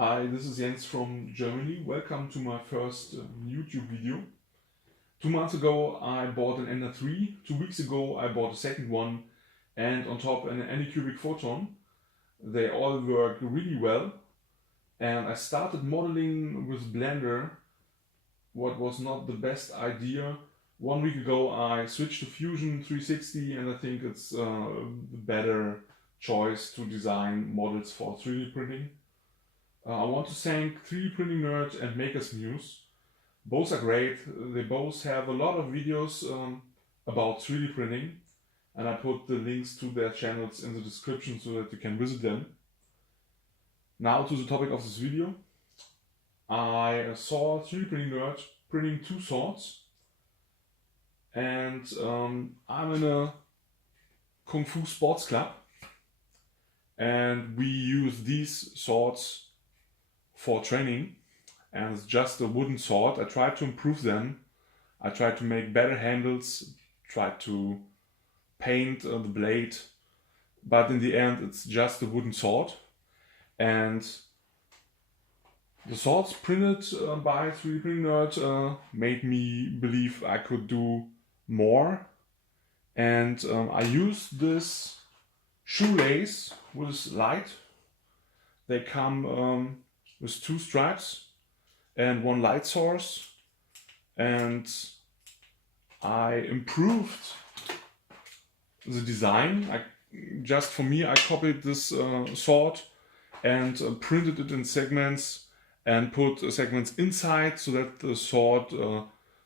Hi, this is Jens from Germany. Welcome to my first YouTube video. 2 months ago I bought an Ender 3, 2 weeks ago I bought a second one, and on top an Anycubic Photon. They all work really well, and I started modeling with Blender, what was not the best idea. 1 week ago I switched to Fusion 360, and I think it's a better choice to design models for 3D printing. I want to thank 3D Printing Nerd and Makers Muse. Both are great. They both have a lot of videos about 3D printing, and I put the links to their channels in the description so that you can visit them. Now to the topic of this video. I saw 3D Printing Nerd printing 2 swords, and I'm in a Kung Fu sports club, and we use these swords for training, and it's just a wooden sword. I tried to improve them. I tried to make better handles, tried to paint the blade, but in the end it's just a wooden sword. And the swords printed by 3D Printing Nerd made me believe I could do more. And I used this shoelace with light. They come with 2 stripes and 1 light source, and I improved the design. For me, I copied this sword and printed it in segments and put segments inside so that the sword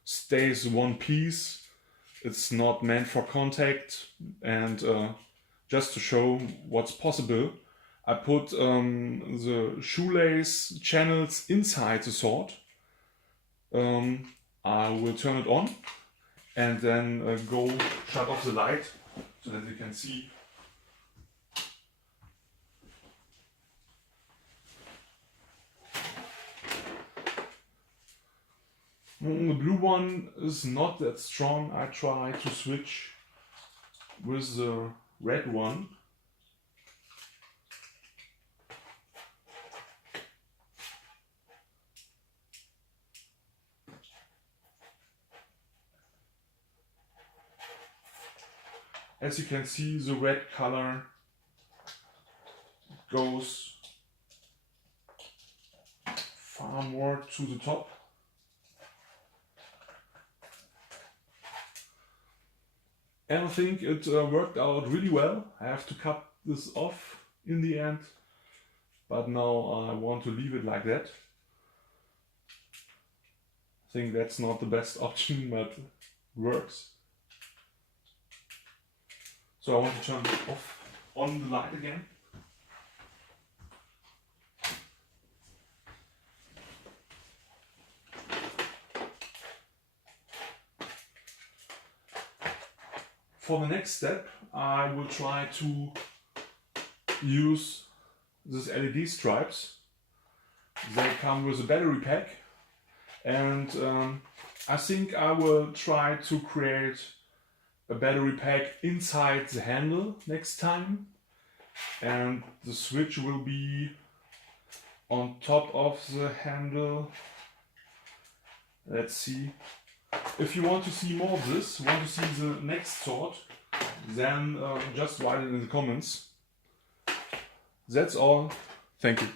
stays one piece. It's not meant for contact, and just to show what's possible, I put the shoelace channels inside the sword. I will turn it on and then go shut off the light so that you can see. The blue one is not that strong. I try to switch with the red one. As you can see, the red color goes far more to the top. And I think it worked out really well. I have to cut this off in the end, but now I want to leave it like that. I think that's not the best option, but it works. So I want to turn it off, on the light again. For the next step, I will try to use these LED stripes. They come with a battery pack, and I think I will try to create a battery pack inside the handle next time, and the switch will be on top of the handle. Let's see. If you want to see more of this, want to see the next sword, then just write it in the comments. That's all. Thank you.